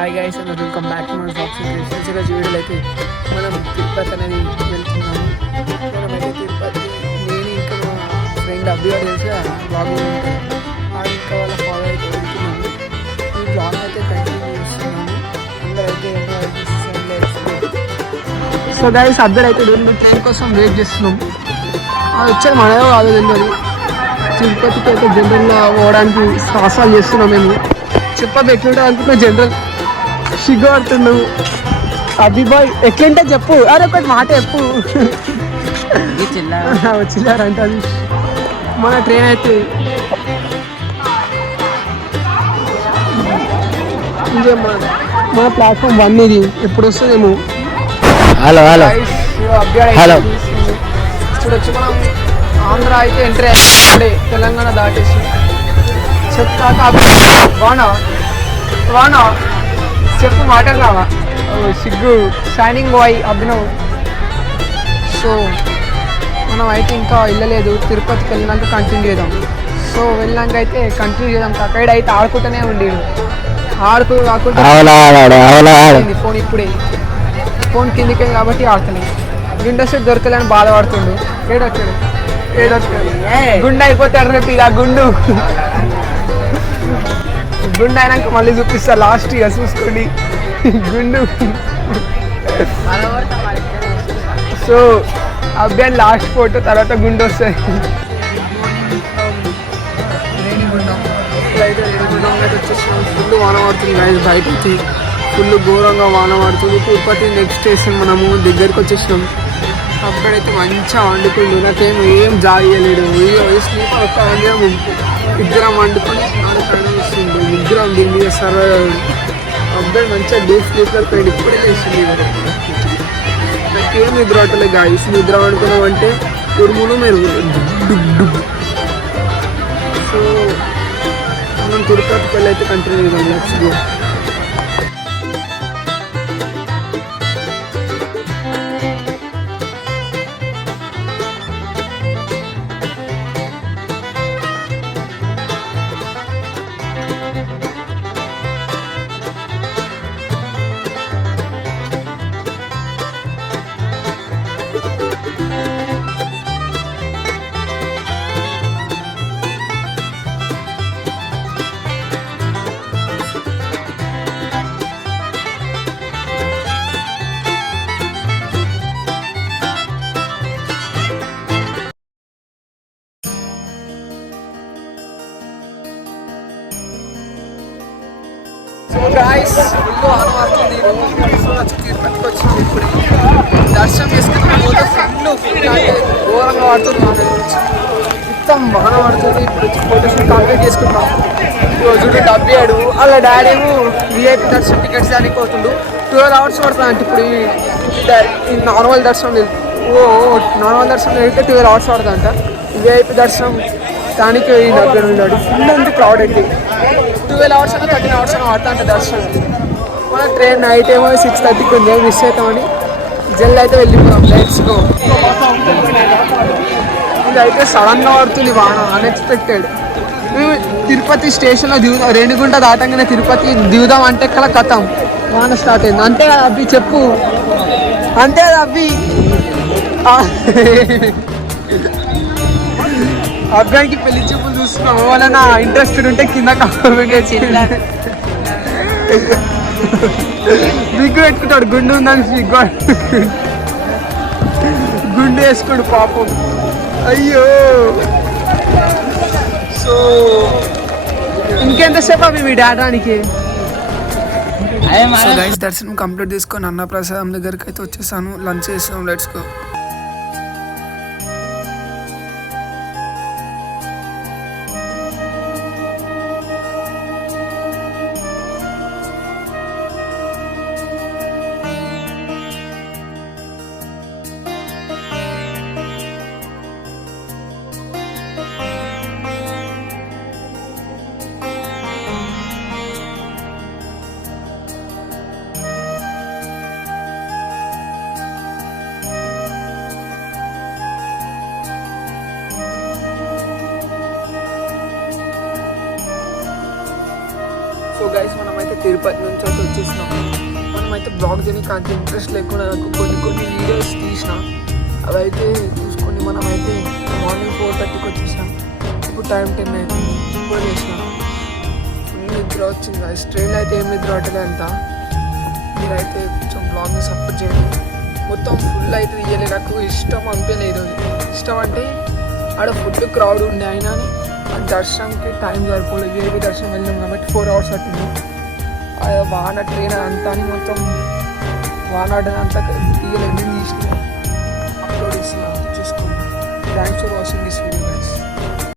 Hi guys and welcome back to my vlogs. ఈరోజు వీడియోలో అయితే మనం తిరుపతి అనేది వెళ్తున్నాము. మనమైతే తిరుపతి నేను ఇంకా మా ఫ్రెండ్ అబ్బి గారు తెలిసి బ్లాగ్ ఇంకా వాళ్ళ ఫాలో అయితే వెళ్తున్నాము. ఈ బ్లాగ్ అయితే కంటిన్యూ చేస్తున్నాము. అందరైతే సో గైస్ అప్డేట్ అయితే ట్రైన్ కోసం వెయిట్ చేస్తున్నాం. అది వచ్చారు మనలో కాదు తెలియదు. తిరుపతికి అయితే జనరల్గా పోవడానికి సాహసాలు చేస్తున్నాం. మేము చెప్పదు ఎట్లుంటుంది అనుకుంటున్నా. జనరల్ సిగ్గుపడుతున్నావు అభిబాయ్ ఎట్లుంటే చెప్పు. అరే ఒకటి మాట చెప్పు. చిల్లారంటే అది మన ట్రైన్ అయితే ఇదే మన ప్లాట్ఫామ్ 1 ఇది. ఎప్పుడు వస్తుందేమో. హలో హలో హలో చూడొచ్చు. మనం ఆంధ్ర అయితే ఎంట్రీ అయ్యి తెలంగాణ దాటేసి చెప్తాక బాగున్నా చెప్పు మాట్లాడరావా. సిగ్గు షైనింగ్ బాయ్ అభినవ్. సో మనం అయితే ఇంకా వెళ్ళలేదు. తిరుపతికి వెళ్ళినాక కంటిన్యూ చేద్దాం. సో వెళ్ళినాక అయితే కంటిన్యూ చేద్దాం. అక్కడ అయితే ఆడుకుంటూనే ఉండేడు. కాకుండా ఫోన్ ఇప్పుడే ఫోన్ కిందికి కాబట్టి ఆడుతున్నాయి. Window seat దొరకలేని బాధపడుతుండు. ఏడొచ్చాడు గుండు అయిపోతాడు రేపు. ఇక గుండు అయినాక మళ్ళీ చూపిస్తా లాస్ట్ ఇక చూసుకోండి గుండు. సో అబ్బాయి లాస్ట్ ఫోటో తర్వాత గుండు వస్తాయి. ఫుల్ వాన పడుతుంది గాయస్. బయట వచ్చి ఫుల్ ఘోరంగా వాన పడుతుంది. తిరుపతి నెక్స్ట్ స్టేషన్ మనము దగ్గరికి వచ్చేసినాం. అప్పుడైతే మంచిగా వండుకుండు. నాకేమో ఏం జాగలేడు. స్లీపర్ ఒక్క ఇద్దరం వండుకొని వస్తుంది. ఇద్దరం దీని మీద సర్వే అబ్బాయి మంచిగా డీప్ స్లీపర్ పోయింది. ఇప్పుడే వేసింది. నాకేం నిద్ర పట్టలేదు గాయస్. నిద్ర వండుకున్నాం అంటే ఉరుములు మెరుగు. సో మనం తిరుపతికి వెళ్ళి అయితే కంటిన్యూ చేద్దాం. నెక్స్ట్ డే గాయస్ ఇల్లు ఆనవాడుతుంది. తిరుపతికి వచ్చింది. ఇప్పుడు దర్శనం చేసుకుని పోతే ఫుల్ ఘోరంగా పడుతుంది. మొత్తం వాన పడుతుంది. ఇప్పుడు వచ్చి ఫోటోషూట్ కంప్లీట్ చేసుకుంటాం. రోజు డబ్బేడు వాళ్ళ డాడీ ఏమో విఐపి దర్శనం టికెట్స్ దానికి పోతుండు. 12 hours పడుతుంది అంటే. ఇప్పుడు ఈ నార్మల్ దర్శనం వెళ్తే 12 hours పడుతుంది అంట. విఐపి దర్శనం దానికి దగ్గర ఉన్నాడు. ఫుల్ ఉంది క్రౌడ్ అయితే. 12 hours అన్న 13 hours అన్న పడతా అంటే దర్శనం. మన ట్రైన్ నైట్ ఏమో 6:30కి ఉంది. మిస్ అవుతామని జల్ది అయితే వెళ్ళిపోదాం. Let's go. ఇదైతే సడన్గా పడుతుంది వాన. అన్ఎక్స్పెక్టెడ్. మేము తిరుపతి స్టేషన్లో దిగుదాం. రేణిగుంట దాటంగానే తిరుపతి దిగుదాం అంటే కల కథం వాన స్టార్ట్ అయింది. అంతే కదా అబ్బి చెప్పు. అంతే కదా అబ్బి. అబ్బాయికి పెళ్లి చూపులు చూస్తున్నాం. వాళ్ళ ఇంట్రెస్టెడ్ ఉంటే కింద కామెంట్ బిగ్గు పెట్టుకుంటాడు. గుండు ఉందని సిగ్గు గుండు వేసుకోడు పాపం. అయ్యో. సో ఇంకెంతసేపు అవి మీ డాటానికి. దర్శనం కంప్లీట్ చేసుకొని అన్నప్రసాదం దగ్గరికి అయితే వచ్చేసాను. లంచ్ చేసాం. Let's go. సో గైస్ మనమైతే తిరుపతి నుంచి అయితే వచ్చేసినాం. మనమైతే బ్లాగ్ చేయడానికి అంత ఇంట్రెస్ట్ లేకుండా కొన్ని వీడియోస్ తీసిన అవి అయితే చూసుకొని మనమైతే మార్నింగ్ 4:30కి వచ్చేసాం. ఇప్పుడు టైం 10 అవుతుంది. ఇప్పుడు చేసినాం. ఫుల్ నిద్ర వచ్చింది. ట్రైన్లో అయితే ఏం నిద్ర పట్టలే అంత. మీరైతే కొంచెం బ్లాగ్ని సపోర్ట్ చేయండి. మొత్తం ఫుల్ అయితే తీయలే. నాకు ఇష్టం అనిపించలేదు. ఇష్టం అంటే ఆడ ఫుల్ క్రౌడ్ ఉండే అయినా దర్శనంకి టైం సరిపోలేదు. వేరే దర్శనం వెళ్ళాం కాబట్టి 4 hours పట్టింది. వాన ట్రైన్ అంతా అని మొత్తం వాన అంతా తీయలేదు. తీసిన అప్లోడ్ చేసిన చూసుకోండి. Thanks for watching this video.